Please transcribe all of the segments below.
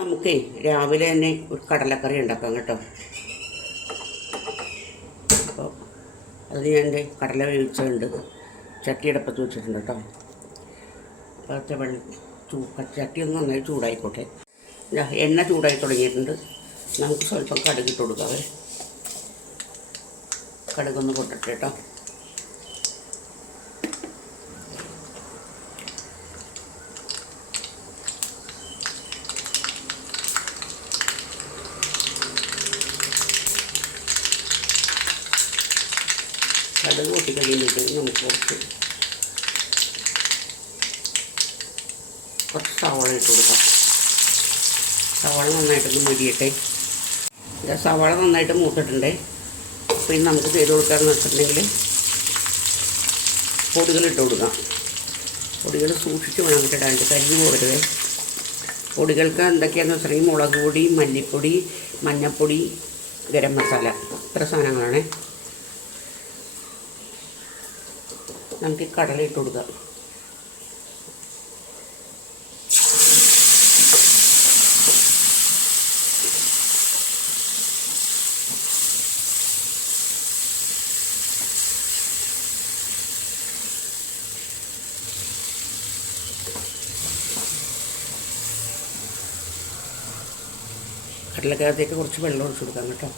നമുക്കേ രാവിലെ തന്നെ ഒരു കടലക്കറി ഉണ്ടാക്കാം കേട്ടോ. അപ്പോൾ അത് ഞാൻ കടല വേവിച്ചുണ്ട് ചട്ടിയടപ്പത്ത് വെച്ചിട്ടുണ്ട് കേട്ടോ. അപ്പോഴത്തെ വെള്ളം ചൂ ചട്ടി ഒന്ന് നന്നായി ചൂടായിക്കോട്ടെ. എണ്ണ ചൂടായി തുടങ്ങിയിട്ടുണ്ട്. നമുക്ക് സ്വല്പം കടുകിട്ട് കൊടുക്കാവേ കടുകൊന്ന് പൊട്ടട്ടെ കേട്ടോ കടുക് പൊട്ടി കഴിയുമ്പോഴത്തേക്കും നമുക്ക് കുറച്ച് കുറച്ച് സവാള ഇട്ട് കൊടുക്കാം. സവാള നന്നായിട്ടൊന്ന് മുരിയട്ടെ. ഇത് സവാള നന്നായിട്ട് മൂത്തിട്ടുണ്ടേ. അപ്പോൾ ഇനി നമുക്ക് ചെയ്ത് കൊടുക്കാമെന്ന് വെച്ചിട്ടുണ്ടെങ്കിൽ പൊടികൾ ഇട്ട് കൊടുക്കാം. പൊടികൾ സൂക്ഷിച്ച് വേണം ഇടാണ്ട് കരിഞ്ഞു പോകരുത് പൊടികൾക്ക് എന്തൊക്കെയാണെന്ന് വെച്ചിട്ടുണ്ടെങ്കിൽ മുളക് പൊടി മല്ലിപ്പൊടി മഞ്ഞൾപ്പൊടി ഗരം മസാല. ഇത്ര സാധനങ്ങളാണ്. നമുക്ക് കടല ഇട്ട് കൊടുക്കാം. കടലക്കകത്തേക്ക് കുറച്ച് വെള്ളം ഒഴിച്ചു കൊടുക്കാം കേട്ടോ.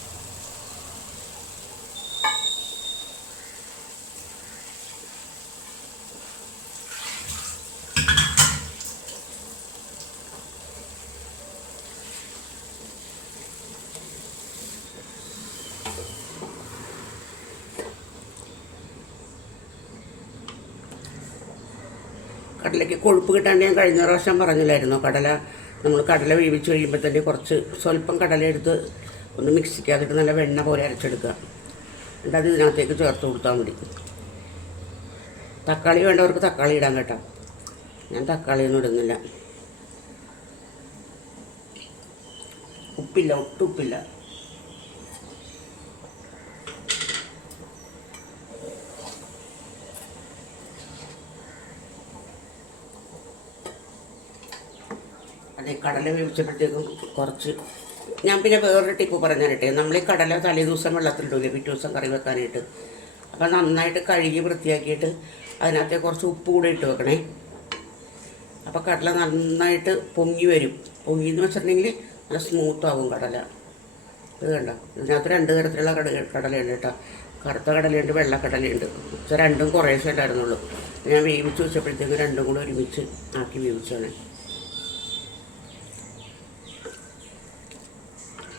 കടലയ്ക്ക് കൊഴുപ്പ് കിട്ടാണ്ട് ഞാൻ കഴിഞ്ഞ പ്രാവശ്യം പറഞ്ഞില്ലായിരുന്നു? കടല നമ്മൾ കടല വേവിച്ച് കഴിയുമ്പോൾ തന്നെ കുറച്ച് സ്വല്പം കടല എടുത്ത് ഒന്ന് മിക്സിക്കകത്തിട്ട് നല്ല വെണ്ണ പോലെ അരച്ചെടുക്കുക. എന്നിട്ട് അത് ഇതിനകത്തേക്ക് ചേർത്ത് കൊടുത്താൽ മതി. തക്കാളി വേണ്ടവർക്ക് തക്കാളി ഇടാൻ കേട്ടോ. ഞാൻ തക്കാളിയൊന്നും ഇടുന്നില്ല. ഉപ്പില്ല ഒട്ടും അതെ കടല വേവിച്ചപ്പോഴത്തേക്കും കുറച്ച് ഞാൻ പിന്നെ വേറൊരു ടിപ്പ് പറഞ്ഞു തരട്ടെ നമ്മൾ ഈ കടല തലേ ദിവസം വെള്ളത്തിലിടൂലേ പിറ്റേ ദിവസം കറി വെക്കാനായിട്ട്. അപ്പോൾ നന്നായിട്ട് കഴുകി വൃത്തിയാക്കിയിട്ട് അതിനകത്ത് കുറച്ച് ഉപ്പ് കൂടി ഇട്ട് വെക്കണേ. അപ്പോൾ കടല നന്നായിട്ട് പൊങ്ങി വരും. പൊങ്ങി എന്ന് വെച്ചിട്ടുണ്ടെങ്കിൽ നല്ല സ്മൂത്ത് ആവും കടല. ഇത് കണ്ടോ? ഇതിനകത്ത് രണ്ട് തരത്തിലുള്ള കട കടലയുണ്ട് കേട്ടോ. കറുത്ത കടലയുണ്ട് വെള്ളക്കടലയുണ്ട് രണ്ടും കുറേശ്ശേ ഉണ്ടായിരുന്നുള്ളൂ. ഞാൻ വേവിച്ച് വെച്ചപ്പോഴത്തേക്കും രണ്ടും കൂടെ ഒരുമിച്ച് ആക്കി വേവിച്ചാണ്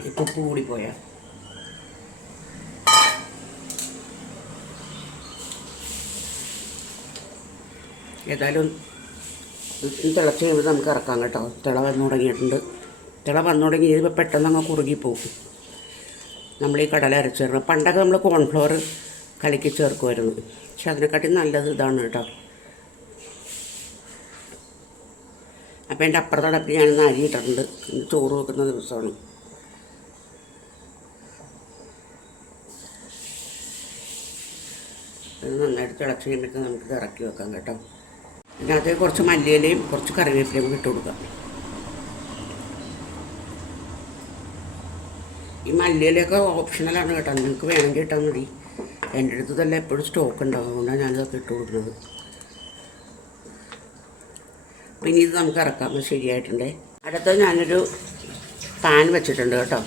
ഉപ്പ് കൂടിപ്പോയാ ഏതായാലും ഇത് തിളച്ച് കഴിയുമ്പോൾ നമുക്ക് ഇറക്കാം കേട്ടോ. തിള വന്നു തുടങ്ങിയിട്ടുണ്ട്. തിള വന്നു തുടങ്ങി കഴിയുമ്പോൾ പെട്ടെന്ന് അങ്ങ് കുറുകിപ്പോവും. നമ്മൾ ഈ കടല അരച്ചിടണം പണ്ടൊക്കെ നമ്മൾ കോൺഫ്ലവർ കലക്കി ചേർക്കുമായിരുന്നു. പക്ഷെ അതിനെക്കാട്ടി നല്ലത് ഇതാണ് കേട്ടോ. അപ്പോൾ എന്റെ അപ്പുറത്തോടൊപ്പം ഞാനിന്ന് അരി ചോറ് വെക്കുന്ന ദിവസമാണ് ഇത് നന്നായിട്ട് തിളച്ച് കഴിഞ്ഞിട്ട് നമുക്ക് ഇറക്കി വെക്കാം കേട്ടോ. ഇതിനകത്ത് കുറച്ച് മല്ലിയിലയും കുറച്ച് കറിവേപ്പിലയും ഇട്ട് കൊടുക്കാം. ഈ മല്ലിയിലൊക്കെ ഓപ്ഷണലാണ് കേട്ടോ. നിങ്ങൾക്ക് വേണമെങ്കിൽ ഇട്ടാൽ മതി. എന്റെ അടുത്ത് തന്നെ എപ്പോഴും സ്റ്റോക്ക് ഉണ്ടാവും. അതുകൊണ്ടാണ് ഞാനിതൊക്കെ ഇട്ട് കൊടുക്കുന്നത്. പിന്നെ ഇത് നമുക്ക് ഇറക്കാം. ശരിയായിട്ടുണ്ട്. അടുത്ത ഞാനൊരു പാൻ വെച്ചിട്ടുണ്ട് കേട്ടോ.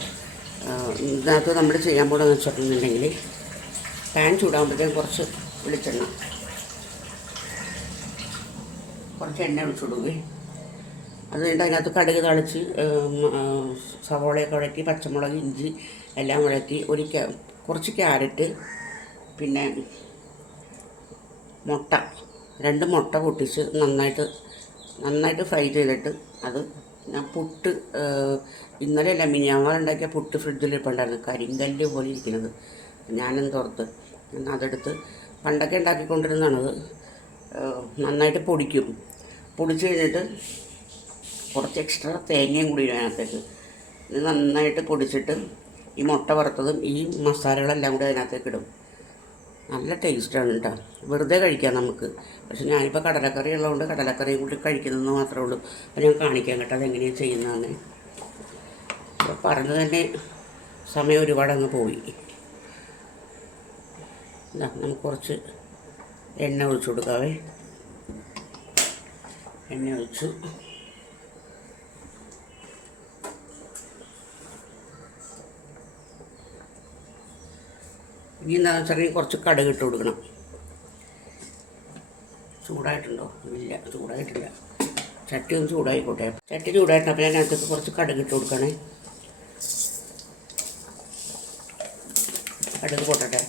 ഇതിനകത്ത് നമ്മൾ ചെയ്യാൻ പോകണമെന്ന് വെച്ചിട്ടുണ്ടെങ്കിൽ പാൻ ചൂടാകുമ്പോഴത്തേക്കും കുറച്ച് വെളിച്ചെണ്ണ. കുറച്ച് എണ്ണ ഒഴിച്ചിടുകയും അത് കഴിഞ്ഞിട്ട് അതിനകത്ത് കടുക് തളിച്ച് സവോളയൊക്കെ വഴറ്റി പച്ചമുളക് ഇഞ്ചി എല്ലാം വഴറ്റി ഒരു കുറച്ച് ക്യാരറ്റ് പിന്നെ മുട്ട രണ്ട് മുട്ട പൊട്ടിച്ച് നന്നായിട്ട് നന്നായിട്ട് ഫ്രൈ ചെയ്തിട്ട് അത് ഞാൻ പുട്ട് ഇന്നലെ അല്ല മിനിയാങ്ങളുണ്ടാക്കിയ പുട്ട് ഫ്രിഡ്ജിൽ ഇരിപ്പുണ്ടായിരുന്നു കരിങ്കല്ല് പോലെ ഇരിക്കുന്നത്. ഞാനും എന്നാൽ അതെടുത്ത് പണ്ടൊക്കെ ഉണ്ടാക്കിക്കൊണ്ടിരുന്നതാണത് നന്നായിട്ട് പൊടിക്കും. പൊടിച്ച് കഴിഞ്ഞിട്ട് കുറച്ച് എക്സ്ട്രാ തേങ്ങയും കൂടി അതിനകത്തേക്ക്. ഇത് നന്നായിട്ട് പൊടിച്ചിട്ട് ഈ മുട്ട വറുത്തതും ഈ മസാലകളെല്ലാം കൂടി അതിനകത്തേക്ക് ഇടും. നല്ല ടേസ്റ്റാണ് കേട്ടോ. വെറുതെ കഴിക്കാം നമുക്ക്. പക്ഷെ ഞാനിപ്പോൾ കടലക്കറി ഉള്ളതുകൊണ്ട് കടലക്കറിയും കൂടി കഴിക്കുന്നതെന്ന് മാത്രമേ ഉള്ളൂ. അപ്പോൾ ഞാൻ കാണിക്കാൻ കേട്ടോ അതെങ്ങനെയാണ് ചെയ്യുന്നതെന്ന്. പറഞ്ഞു തന്നെ സമയം ഒരുപാട് അങ്ങ് പോയി. ഇതാ നമുക്ക് കുറച്ച് എണ്ണ ഒഴിച്ചു കൊടുക്കാവേ. എണ്ണ ഒഴിച്ചു. ഇനി എന്താണെന്ന് വെച്ചാൽ കുറച്ച് കടുക് ഇട്ട് കൊടുക്കണം. ചൂടായിട്ടുണ്ടോ? ഇല്ല ചൂടായിട്ടില്ല. ചട്ടി ഒന്ന് ചൂടായിക്കോട്ടെ. ചട്ടി ചൂടായിട്ട് അപ്പോൾ ഞാൻ അതിനകത്ത് കുറച്ച് കടുക് ഇട്ട് കൊടുക്കണേ. കടുക് പൊട്ടട്ടെ.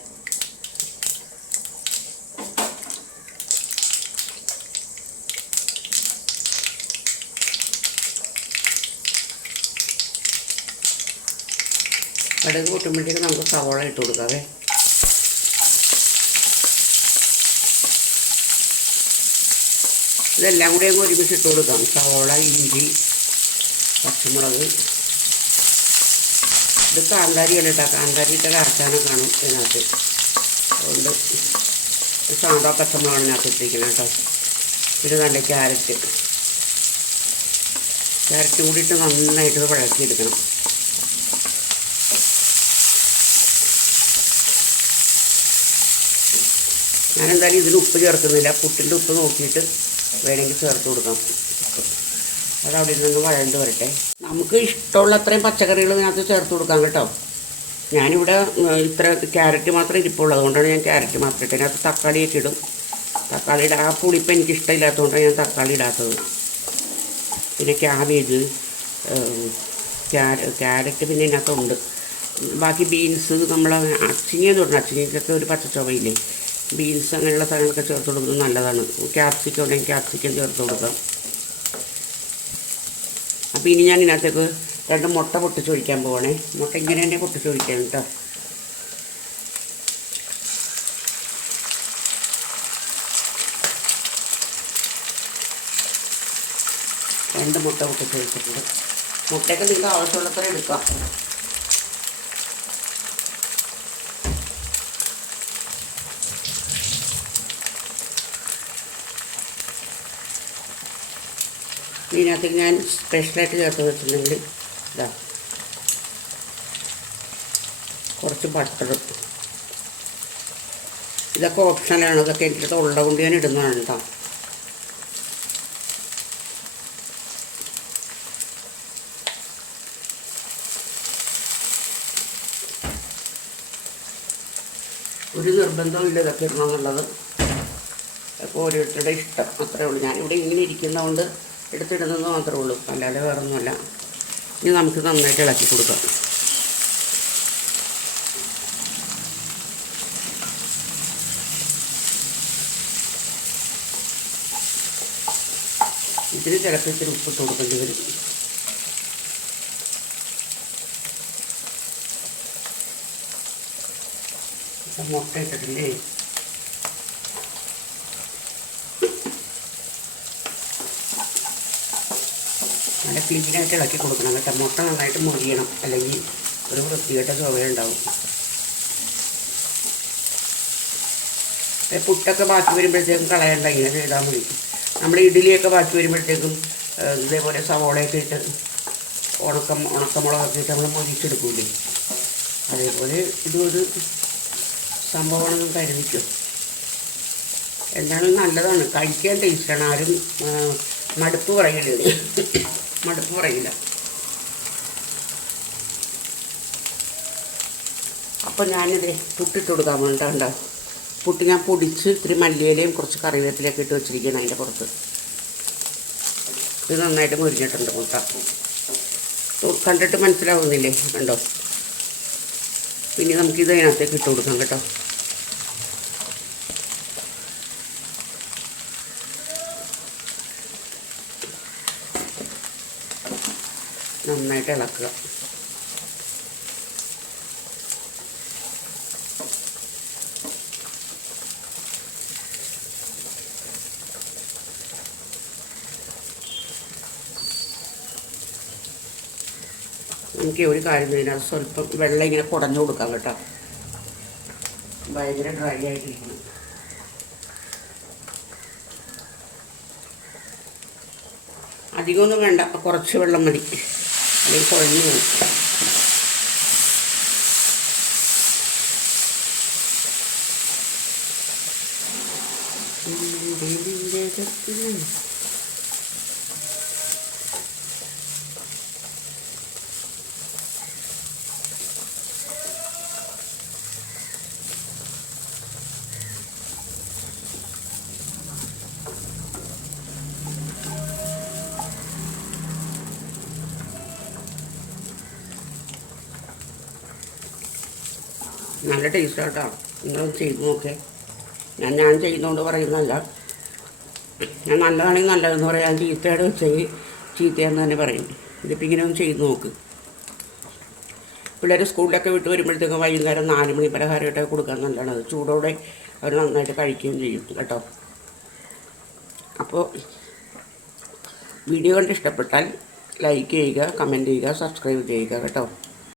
കടുക് പൊട്ടുമ്പോഴത്തേക്ക് നമുക്ക് സവോള ഇട്ട് കൊടുക്കാവേ. ഇതെല്ലാം കൂടി അങ്ങ് ഒരുമിച്ച് ഇട്ട് കൊടുക്കാം. സവോള ഇഞ്ചി പച്ചമുളക്. ഇത് കാന്താരിയാണ് കേട്ടോ. കാന്താരി ഇട്ടാൽ കറച്ചാനും കാണും ഇതിനകത്ത്. അതുകൊണ്ട് സാമ്പാർ പച്ചമുളകാണ് ഇതിനകത്ത് ഇട്ടിരിക്കുന്നത് കേട്ടോ. പിന്നെ നല്ല ക്യാരറ്റ്. ക്യാരറ്റ് കൂടിയിട്ട് നന്നായിട്ട് ഇത് ഞാനെന്തായാലും ഇതിന് ഉപ്പ് ചേർക്കുന്നില്ല. പുട്ടിന്റെ ഉപ്പ് നോക്കിയിട്ട് വേണമെങ്കിൽ ചേർത്ത് കൊടുക്കാം. അതവിടെ നിന്ന് വഴണ്ട് വരട്ടെ. നമുക്ക് ഇഷ്ടമുള്ള അത്രയും പച്ചക്കറികൾ ഇതിനകത്ത് ചേർത്ത് കൊടുക്കാം കേട്ടോ. ഞാനിവിടെ ഇത്ര ക്യാരറ്റ് മാത്രമേ ഇരിപ്പുള്ളൂ. അതുകൊണ്ടാണ് ഞാൻ ക്യാരറ്റ് മാത്രം ഇട്ടത്. അതിനകത്ത് തക്കാളിയൊക്കെ ഇടും. ഇടാ. ആ പുളിപ്പ് എനിക്ക് ഇഷ്ടമില്ലാത്തതുകൊണ്ടാണ് ഞാൻ തക്കാളി ഇടാത്തത്. പിന്നെ ക്യാബേജ് ക്യാരറ്റ് പിന്നെ ഇതിനകത്തുണ്ട്. ബാക്കി ബീൻസ് നമ്മൾ അച്ചിങ്ങയെന്ന് പറഞ്ഞു അച്ചിങ്ങയ്ക്കൊക്കെ ഒരു പച്ചച്ചൊവയില്ലേ ബീൻസ് അങ്ങനെയുള്ള സാധനങ്ങളൊക്കെ ചേർത്ത് കൊടുക്കുന്നത് നല്ലതാണ്. ക്യാപ്സിക്കം ഉണ്ടെങ്കിൽ ക്യാപ്സിക്കം ചേർത്ത് കൊടുക്കാം. അപ്പോൾ ഇനി ഞാൻ ഇതിനകത്തേക്ക് രണ്ട് മുട്ട പൊട്ടിച്ചൊഴിക്കാൻ പോകണേ മുട്ട ഇങ്ങനെ തന്നെ പൊട്ടിച്ചൊഴിക്കാം കേട്ടോ. രണ്ട് മുട്ട പൊട്ടിച്ചൊഴിച്ചിട്ടുണ്ട് മുട്ടയൊക്കെ നിങ്ങൾക്ക് ആവശ്യമുള്ളത്ര എടുക്കാം. ഇതിനകത്തേക്ക് ഞാൻ സ്പെഷ്യലായിട്ട് ചേർത്ത് വെച്ചിട്ടുണ്ടെങ്കിൽ ഇതാ. കുറച്ച് ബട്ടർ ഇതൊക്കെ ഓപ്ഷനാണ് ഇതൊക്കെ എന്റെ അടുത്ത് ഉള്ളത് കൊണ്ട് ഞാൻ ഇടുന്നതാണ് കേട്ടോ. ഒരു നിർബന്ധവും ഇല്ല ഇതൊക്കെ ഇടണം എന്നുള്ളത് അപ്പോൾ ഓരോരുത്തരുടെ ഇഷ്ടം. അത്രേ ഉള്ളൂ. ഞാനിവിടെ ഇങ്ങനെ ഇരിക്കുന്നതുകൊണ്ട് എടുത്തിടുന്നത് മാത്രമേ ഉള്ളൂ. അല്ലാതെ വേറെ ഒന്നുമല്ല ഇനി നമുക്ക് നന്നായിട്ട് ഇളക്കി കൊടുക്കാം. ഇതിന് ചിലപ്പോൾ ഇത്തിരി ഉപ്പ് കൊടുക്കേണ്ടി വരും. മുട്ട ഇട്ടിട്ടില്ലേ? ക്ലീനായിട്ട് ഇളക്കി കൊടുക്കണം. കേട്ടോ മുട്ട നന്നായിട്ട് മുറിയണം അല്ലെങ്കിൽ ഒരു വൃത്തികെട്ട ചുവയുണ്ടാവും പുട്ടൊക്കെ ബാക്കി വരുമ്പോഴത്തേക്കും കളയണ്ട. ഇങ്ങനെ ചെയ്താൽ മതി. നമ്മുടെ ഇഡ്ഡലിയൊക്കെ ബാക്കി വരുമ്പോഴത്തേക്കും ഇതേപോലെ സവോളയൊക്കെ ഇട്ട് ഉണക്കം ഉണക്കമുളകൊക്കെ ഇട്ട് നമ്മൾ മുരിച്ചെടുക്കൂലേ? അതേപോലെ ഇതും ഒരു സംഭവമാണെന്ന് കരുതിക്കും? എന്താണെങ്കിലും നല്ലതാണ്. കഴിക്കാൻ ടേസ്റ്റാണ് ആരും മടുപ്പ് പറയില്ല ഇതിന്. മടുപ്പ് പറയില്ല അപ്പോൾ ഞാനിത് പുട്ടിട്ട് കൊടുക്കാൻ വേണ്ടിട്ടുണ്ടോ പുട്ട് ഞാൻ പൊടിച്ച് ഇത്തിരി മല്ലിയിലയും കുറച്ച് കറിവേപ്പിലൊക്കെ ഇട്ട് വെച്ചിരിക്കുകയാണ് അതിന്റെ പുറത്ത്. ഇത് നന്നായിട്ട് മുരിഞ്ഞിട്ടുണ്ട് മുട്ട. കണ്ടിട്ട് മനസ്സിലാവുന്നില്ലേ? കണ്ടോ? പിന്നെ നമുക്കിത് അതിനകത്തേക്ക് ഇട്ട് കൊടുക്കാം കേട്ടോ. നന്നായിട്ട് ഇളക്കുക. നമുക്ക് ഒരു കാര്യം ചെയ്യുന്നത് സ്വല്പം വെള്ളം ഇങ്ങനെ കുടഞ്ഞു കൊടുക്കാം കേട്ടോ. ഭയങ്കര ഡ്രൈ ആയിട്ടിരിക്കുന്നു. അധികമൊന്നും വേണ്ട കുറച്ച് വെള്ളം മതി. അല്ലെങ്കിൽ കുഴഞ്ഞു പോകും ും നല്ല ടേസ്റ്റ് കേട്ടോ നിങ്ങളൊന്ന് ചെയ്ത് നോക്കേ. ഞാൻ ഞാൻ ചെയ്യുന്നതുകൊണ്ട് പറയുന്നതല്ല. ഞാൻ നല്ലതാണെങ്കിൽ നല്ലതെന്ന് പറയാം. ചീത്തയുടെ വെച്ചെങ്കിൽ ചീത്തയെന്ന് തന്നെ പറയും. ഇതിപ്പോൾ ഇങ്ങനെ ഒന്ന് ചെയ്ത് നോക്ക്. പിള്ളേർ സ്കൂളിലൊക്കെ വിട്ട് വരുമ്പോഴത്തേക്കും വൈകുന്നേരം നാല് മണി പലഹാരമായിട്ടൊക്കെ കൊടുക്കാൻ നല്ലതാണ്. അത് ചൂടോടെ അവർ നന്നായിട്ട് കഴിക്കുകയും ചെയ്യും കേട്ടോ. അപ്പോൾ വീഡിയോ കണ്ട് ഇഷ്ടപ്പെട്ടാൽ ലൈക്ക് ചെയ്യുക കമന്റ് ചെയ്യുക സബ്സ്ക്രൈബ് ചെയ്യുക കേട്ടോ.